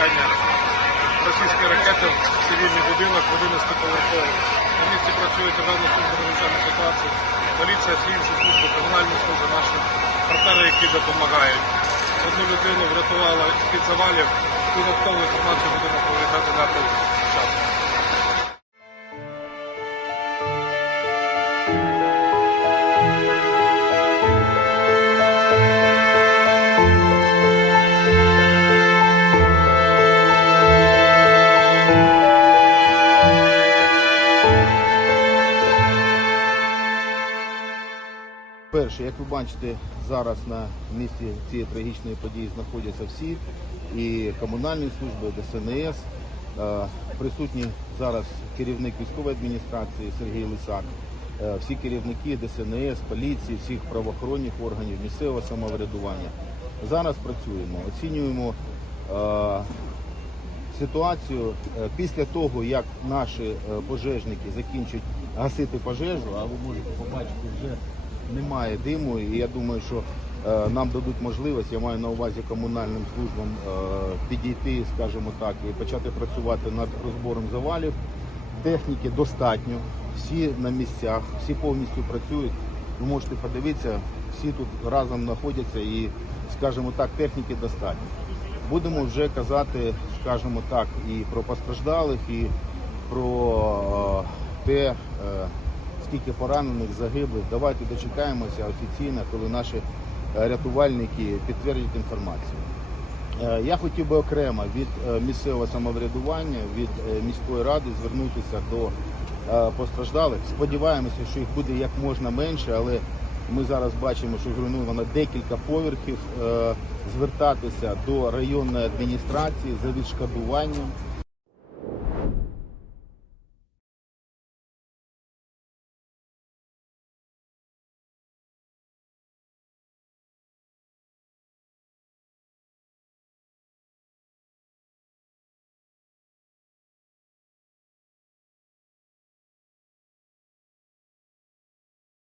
влучання російської ракети в цивільний будинок в 11-поверховий. На місці працює Державна служба надзвичайної ситуації, поліція, всі інші служби, комунальні служби, наші партнери, які допомагають. Одну людину врятувала з-під завалів, додаткову інформацію будемо повідати на той час. Перше, як ви бачите, зараз на місці цієї трагічної події знаходяться всі і комунальні служби, ДСНС. Е, Присутні зараз керівник військової адміністрації Сергій Лисак, е, всі керівники ДСНС, поліції, всіх правоохоронних органів, місцевого самоврядування. Зараз працюємо, оцінюємо е, ситуацію після того, як наші пожежники закінчать гасити пожежу, а ви можете побачити вже немає диму, і я думаю, що е, нам дадуть можливість, я маю на увазі комунальним службам е, підійти, скажімо так, і почати працювати над розбором завалів. Техніки достатньо, всі на місцях, всі повністю працюють. Ви можете подивитися, всі тут разом знаходяться і, скажімо так, техніки достатньо. Будемо вже казати, скажімо так, і про постраждалих, і про е, те, скільки поранених, загиблих. Давайте дочекаємося офіційно, коли наші е, рятувальники підтвердять інформацію. Е, Я хотів би окремо від е, місцевого самоврядування, від міської ради звернутися до постраждалих. Сподіваємося, що їх буде як можна менше, але ми зараз бачимо, що зруйновано декілька поверхів. Звертатися до районної адміністрації за відшкодуванням.